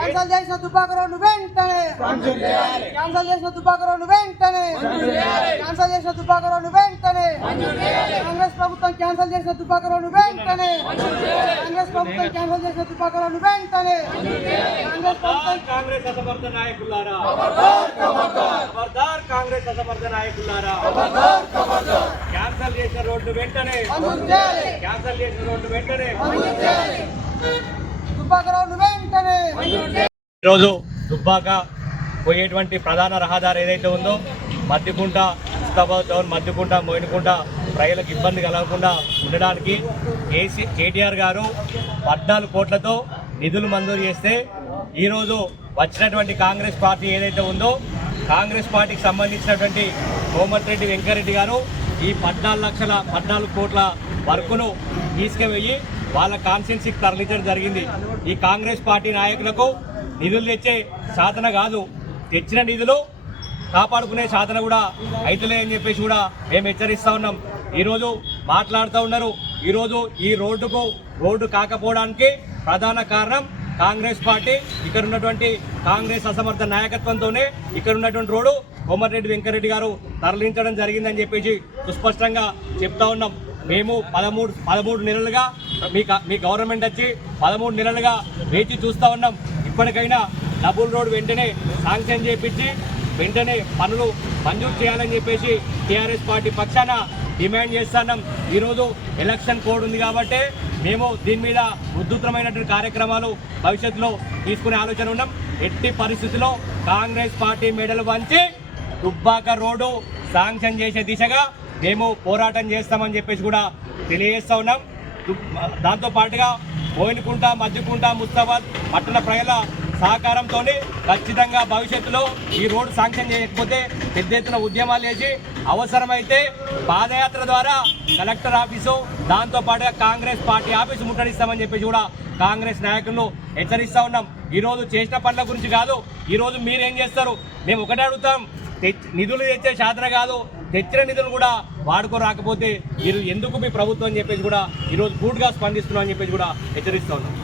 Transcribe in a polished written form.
Cancel చేసిన Dubbaka road వెంటనే cancel చేసిన దుబ్బాక రోడ్డు వెంటనే క్యాన్సల్ చేసిన దుబ్బాక రోడ్డు వెంటనే కాంగ్రెస్ ప్రభుత్వం క్యాన్సల్ చేసిన దుబ్బాక రోడ్డు వెంటనే కాంగ్రెస్ ప్రభుత్వం క్యాన్సల్ చేసిన దుబ్బాక రోడ్డు వెంటనే కాంగ్రెస్ ప్రభుత్వం కాంగ్రెస్ అసమర్థ నాయకులారా ఖబర్దార్ కాంగ్రెస్ అసమర్థ నాయకులారా క్యాన్సల్ చేసిన రోడ్డు వెంటనే క్యాన్సల్ చేసిన రోడ్డు వెంటనే దుబ్బాక రోడ్డు వెంటనే ఈరోజు దుబ్బాక పోయేటువంటి ప్రధాన రహదారి ఏదైతే ఉందో మద్దికుంట ముస్తాబాద్ టౌన్ మద్దికుంట మోయినకుంట ప్రజలకు ఇబ్బంది కలగకుండా ఉండడానికి కేటీఆర్ గారు 14 కోట్లతో నిధులు మంజూరు చేస్తే ఈరోజు వచ్చినటువంటి కాంగ్రెస్ పార్టీ ఏదైతే ఉందో కాంగ్రెస్ పార్టీకి సంబంధించినటువంటి కోమటిరెడ్డి వెంకరెడ్డి గారు ఈ 14 కోట్ల వర్కును తీసుకువెళ్ళి వాళ్ళ కాన్స్టిట్యున్సీకి తరలించడం జరిగింది. ఈ కాంగ్రెస్ పార్టీ నాయకులకు నిధులు తెచ్చే సాధన కాదు, తెచ్చిన నిధులు కాపాడుకునే సాధన కూడా అయితలే అని చెప్పేసి కూడా మేము హెచ్చరిస్తూ ఉన్నాం. ఈరోజు మాట్లాడుతూ ఉన్నారు. ఈరోజు ఈ రోడ్డు కాకపోవడానికి ప్రధాన కారణం కాంగ్రెస్ పార్టీ. ఇక్కడ ఉన్నటువంటి కాంగ్రెస్ అసమర్థ నాయకత్వంతోనే ఇక్కడ ఉన్నటువంటి రోడ్డు కోమటిరెడ్డి వెంకరెడ్డి గారు తరలించడం జరిగిందని చెప్పేసి సుస్పష్టంగా చెప్తా ఉన్నాం. మేము 13 నెలలుగా మీ గవర్నమెంట్ వచ్చి 13 నెలలుగా వేచి చూస్తూ ఉన్నాం. ఇప్పటికైనా డబుల్ రోడ్ వెంటనే శాంక్షన్ చేపించి వెంటనే పనులు మంజూరు చేయాలని చెప్పేసి టీఆర్ఎస్ పార్టీ పక్షాన డిమాండ్ చేస్తున్నాం. ఈరోజు ఎలక్షన్ కోడ్ ఉంది కాబట్టి మేము దీని మీద ఉధృతమైనటువంటి కార్యక్రమాలు భవిష్యత్తులో తీసుకునే ఆలోచన ఉన్నాం. ఎట్టి పరిస్థితుల్లో కాంగ్రెస్ పార్టీ మెడలు వంచి దుబ్బాక రోడ్డు శాంక్షన్ చేసే దిశగా మేము పోరాటం చేస్తామని చెప్పేసి కూడా తెలియజేస్తా ఉన్నాం. దాంతో పాటుగా మోయినకుంట మద్దికుంట ముస్తాబాద్ పట్టణ ప్రజల సహకారంతో ఖచ్చితంగా భవిష్యత్తులో ఈ రోడ్డు శాంక్షన్ చేయకపోతే పెద్ద ఎత్తున ఉద్యమాలు చేసి అవసరమైతే పాదయాత్ర ద్వారా కలెక్టర్ ఆఫీసు దాంతో పాటుగా కాంగ్రెస్ పార్టీ ఆఫీసు ముట్టడిస్తామని చెప్పేసి కూడా కాంగ్రెస్ నాయకులను హెచ్చరిస్తా ఉన్నాం. ఈరోజు చేసిన పనుల గురించి కాదు, ఈరోజు మీరేం చేస్తారు మేము ఒకటే అడుగుతాం. నిధులు తెచ్చే సాధన కాదు, తెచ్చిన నిధులు కూడా వాడుకోరాకపోతే మీరు ఎందుకు మీ ప్రభుత్వం అని చెప్పేసి కూడా ఈరోజు గూడ్గా స్పందిస్తున్నాం అని చెప్పేసి కూడా హెచ్చరిస్తా ఉన్నాం.